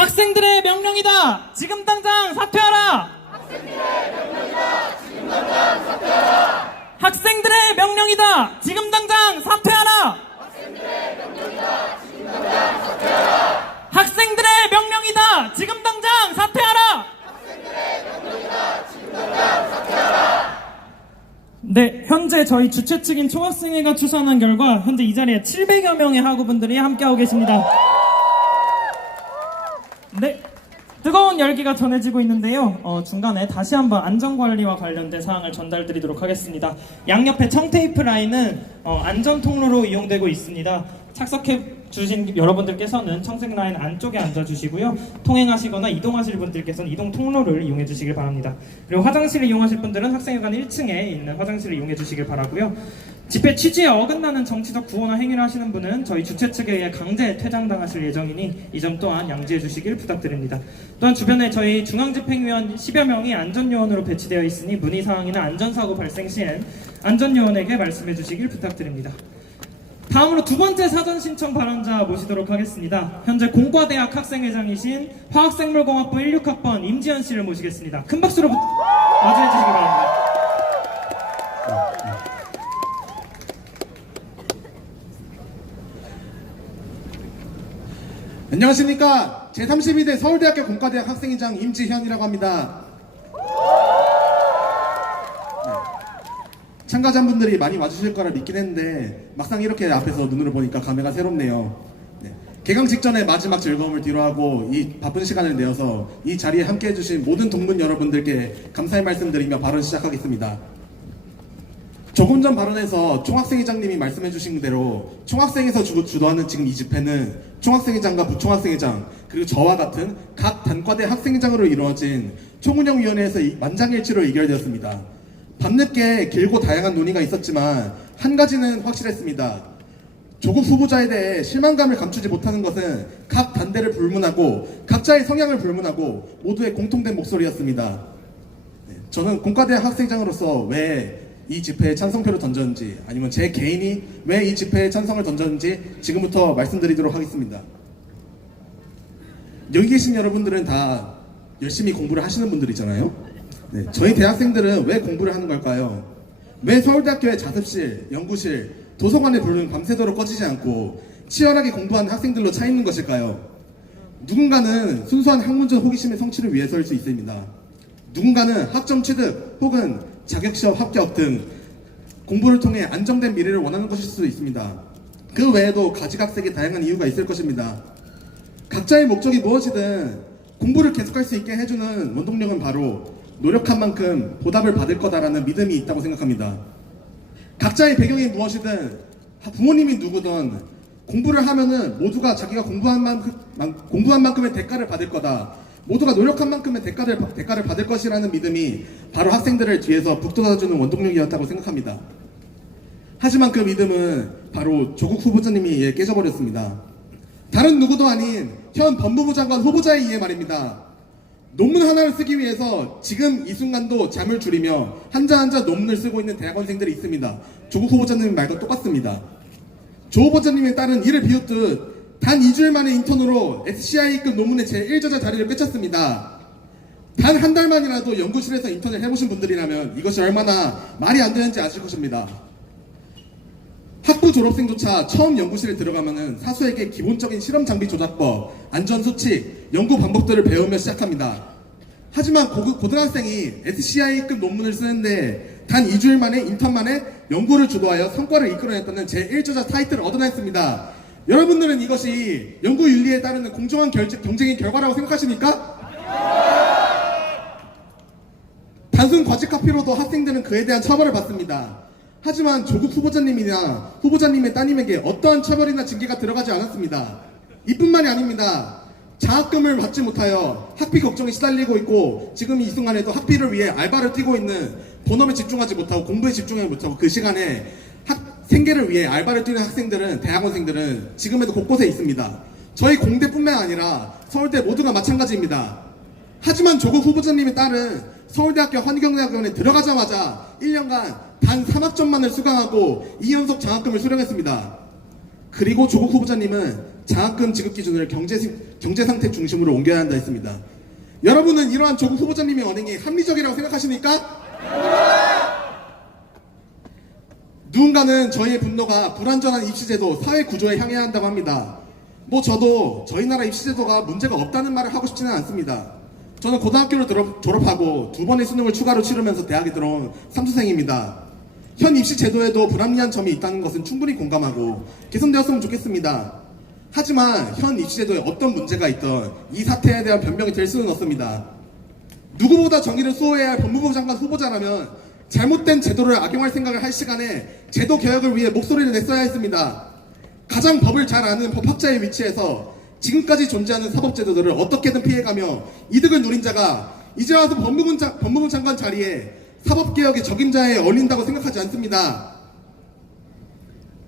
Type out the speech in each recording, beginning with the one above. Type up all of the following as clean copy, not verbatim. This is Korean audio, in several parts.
학생들의 명령이다. 지금 당장 사퇴하라. 학생들의 명령이다. 지금 당장 사퇴하라. 학생들의 명령이다. 지금 당장 사퇴하라. 네, 현재 저희 주최 측인 총학생회가 추산한 결과 현재 이 자리에 700여 명의 학우분들이 함께하고 계십니다. 네, 뜨거운 열기가 전해지고 있는데요. 중간에 다시 한번 안전관리와 관련된 사항을 전달드리도록 하겠습니다. 양옆에 청테이프 라인은 안전통로로 이용되고 있습니다. 착석해 주신 여러분들께서는 청색 라인 안쪽에 앉아주시고요. 통행하시거나 이동하실 분들께서는 이동 통로를 이용해 주시길 바랍니다. 그리고 화장실을 이용하실 분들은 학생회관 1층에 있는 화장실을 이용해 주시길 바라고요. 집회 취지에 어긋나는 정치적 구호나 행위를 하시는 분은 저희 주최 측에 의해 강제 퇴장당하실 예정이니 이 점 또한 양지해 주시길 부탁드립니다. 또한 주변에 저희 중앙집행위원 10여 명이 안전요원으로 배치되어 있으니 문의사항이나 안전사고 발생 시엔 안전요원에게 말씀해 주시길 부탁드립니다. 다음으로 두 번째 사전 신청 발언자 모시도록 하겠습니다. 현재 공과대학 학생회장이신 화학생물공학부 16학번 임지연 씨를 모시겠습니다. 큰 박수로 맞이해 주시기 바랍니다. 안녕하십니까. 제32대 서울대학교 공과대학 학생회장 임지현이라고 합니다. 참가자분들이 많이 와주실 거라 믿긴 했는데 막상 이렇게 앞에서 눈으로 보니까 감회가 새롭네요. 개강 직전에 마지막 즐거움을 뒤로하고 이 바쁜 시간을 내어서 이 자리에 함께해 주신 모든 동문 여러분들께 감사의 말씀드리며 발언 시작하겠습니다. 조금 전 발언에서 총학생회장님이 말씀해 주신 대로 총학생에서 주도하는 지금 이 집회는 총학생회장과 부총학생회장 그리고 저와 같은 각 단과대 학생회장으로 이루어진 총운영위원회에서 만장일치로 의결되었습니다. 밤늦게 길고 다양한 논의가 있었지만 한 가지는 확실했습니다. 조국 후보자에 대해 실망감을 감추지 못하는 것은 각 단대를 불문하고 각자의 성향을 불문하고 모두의 공통된 목소리였습니다. 저는 공과대학 학생장으로서 왜 이 집회에 찬성표를 던졌는지 아니면 제 개인이 왜 이 집회에 찬성을 던졌는지 지금부터 말씀드리도록 하겠습니다. 여기 계신 여러분들은 다 열심히 공부를 하시는 분들이잖아요. 저희 대학생들은 왜 공부를 하는 걸까요? 왜 서울대학교의 자습실, 연구실, 도서관의 불은 밤새도록 꺼지지 않고 치열하게 공부하는 학생들로 차 있는 것일까요? 누군가는 순수한 학문적 호기심의 성취를 위해서일 수 있습니다. 누군가는 학점 취득 혹은 자격시험 합격 등 공부를 통해 안정된 미래를 원하는 것일 수도 있습니다. 그 외에도 가지각색의 다양한 이유가 있을 것입니다. 각자의 목적이 무엇이든 공부를 계속할 수 있게 해주는 원동력은 바로 노력한 만큼 보답을 받을 거다라는 믿음이 있다고 생각합니다. 각자의 배경이 무엇이든 부모님이 누구든 공부를 하면은 모두가 자기가 공부한 만큼의 대가를 받을 거다. 모두가 노력한 만큼의 대가를 받을 것이라는 믿음이 바로 학생들을 뒤에서 북돋아주는 원동력이었다고 생각합니다. 하지만 그 믿음은 바로 조국 후보자님이 깨져버렸습니다. 다른 누구도 아닌 현 법무부 장관 후보자에 의해 말입니다. 논문 하나를 쓰기 위해서 지금 이 순간도 잠을 줄이며 한자 한자 논문을 쓰고 있는 대학원생들이 있습니다. 조국 후보자님 말과 똑같습니다. 조 후보자님의 딸은 이를 비웃듯 단 2주일 만에 인턴으로 SCI급 논문의 제1저자 자리를 뺏었습니다. 단 한 달만이라도 연구실에서 인턴을 해보신 분들이라면 이것이 얼마나 말이 안 되는지 아실 것입니다. 학부 졸업생조차 처음 연구실에 들어가면은 사수에게 기본적인 실험 장비 조작법, 안전수칙, 연구 방법들을 배우며 시작합니다. 하지만 고등학생이 SCI급 논문을 쓰는데 단 2주일 만에 인턴 만에 연구를 주도하여 성과를 이끌어냈다는 제1저자 타이틀을 얻어냈습니다. 여러분들은 이것이 연구윤리에 따르는 공정한 경쟁의 결과라고 생각하십니까? 단순 과직 카피로도 학생들은 그에 대한 처벌을 받습니다. 하지만 조국 후보자님이나 후보자님의 따님에게 어떠한 처벌이나 징계가 들어가지 않았습니다. 이뿐만이 아닙니다. 장학금을 받지 못하여 학비 걱정에 시달리고 있고 지금 이 순간에도 학비를 위해 알바를 뛰고 있는 본업에 집중하지 못하고 공부에 집중하지 못하고 그 시간에 생계를 위해 알바를 뛰는 학생들은 대학원생들은 지금에도 곳곳에 있습니다. 저희 공대뿐만 아니라 서울대 모두가 마찬가지입니다. 하지만 조국 후보자님의 딸은 서울대학교 환경대학원에 들어가자마자 1년간 단 3학점만을 수강하고 2연속 장학금을 수령했습니다. 그리고 조국 후보자님은 장학금 지급 기준을 경제 상태 중심으로 옮겨야 한다 했습니다. 여러분은 이러한 조국 후보자님의 언행이 합리적이라고 생각하십니까? 누군가는 저희의 분노가 불완전한 입시제도, 사회 구조에 향해야 한다고 합니다. 저도 저희 나라 입시제도가 문제가 없다는 말을 하고 싶지는 않습니다. 저는 고등학교를 졸업하고 2번의 수능을 추가로 치르면서 대학에 들어온 삼수생입니다. 현 입시제도에도 불합리한 점이 있다는 것은 충분히 공감하고 개선되었으면 좋겠습니다. 하지만 현 입시제도에 어떤 문제가 있던 이 사태에 대한 변명이 될 수는 없습니다. 누구보다 정의를 수호해야 할 법무부 장관 후보자라면 잘못된 제도를 악용할 생각을 할 시간에 제도 개혁을 위해 목소리를 냈어야 했습니다. 가장 법을 잘 아는 법학자의 위치에서 지금까지 존재하는 사법제도들을 어떻게든 피해가며 이득을 누린 자가 이제 와서 법무부 장관 자리에 사법개혁의 적임자에 어울린다고 생각하지 않습니다.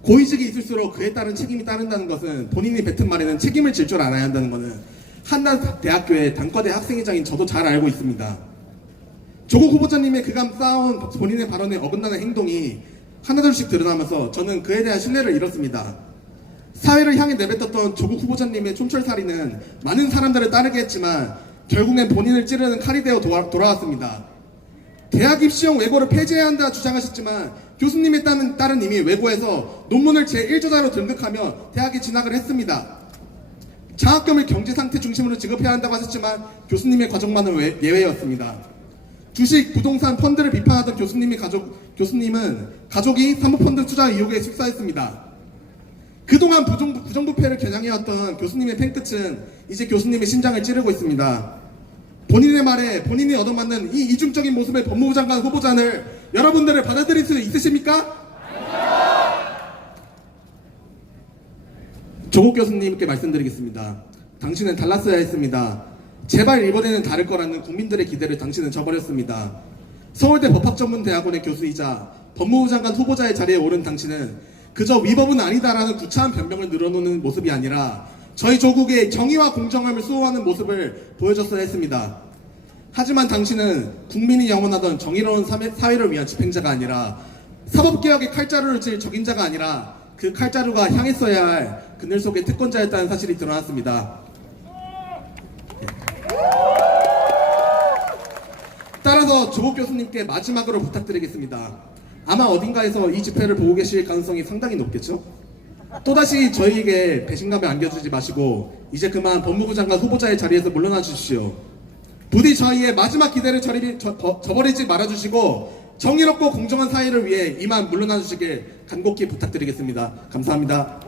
고위직이 있을수록 그에 따른 책임이 따른다는 것은 본인이 뱉은 말에는 책임을 질 줄 알아야 한다는 것은 한나대학교의 단과대 학생회장인 저도 잘 알고 있습니다. 조국 후보자님의 그간 쌓아온 본인의 발언에 어긋나는 행동이 하나둘씩 드러나면서 저는 그에 대한 신뢰를 잃었습니다. 사회를 향해 내뱉었던 조국 후보자님의 촌철살이는 많은 사람들을 따르게 했지만 결국엔 본인을 찌르는 칼이 되어 돌아왔습니다. 대학 입시형 외고를 폐지해야 한다 주장하셨지만 교수님에 따른 이미 외고에서 논문을 제1저자로 등극하며 대학에 진학을 했습니다. 장학금을 경제상태 중심으로 지급해야 한다고 하셨지만 교수님의 과정만은 예외였습니다. 주식, 부동산, 펀드를 비판하던 교수님은 가족이 사모펀드 투자 의혹에 휩싸였습니다. 그동안 부정부패를 겨냥해왔던 교수님의 팬끝은 이제 교수님의 심장을 찌르고 있습니다. 본인의 말에 본인이 얻어맞는 이 이중적인 모습의 법무부 장관 후보자를 여러분들을 받아들일 수 있으십니까? 조국 교수님께 말씀드리겠습니다. 당신은 달랐어야 했습니다. 제발 이번에는 다를 거라는 국민들의 기대를 당신은 저버렸습니다. 서울대 법학전문대학원의 교수이자 법무부 장관 후보자의 자리에 오른 당신은 그저 위법은 아니다라는 구차한 변명을 늘어놓는 모습이 아니라 저희 조국의 정의와 공정함을 수호하는 모습을 보여줬어야 했습니다. 하지만 당신은 국민이 영원하던 정의로운 사회를 위한 집행자가 아니라 사법개혁의 칼자루를 쥘 적임자가 아니라 그 칼자루가 향했어야 할 그늘 속의 특권자였다는 사실이 드러났습니다. 따라서 조국 교수님께 마지막으로 부탁드리겠습니다. 아마 어딘가에서 이 집회를 보고 계실 가능성이 상당히 높겠죠? 또다시 저희에게 배신감을 안겨주지 마시고 이제 그만 법무부 장관 후보자의 자리에서 물러나 주십시오. 부디 저희의 마지막 기대를 저버리지 말아주시고 정의롭고 공정한 사회를 위해 이만 물러나 주시길 간곡히 부탁드리겠습니다. 감사합니다.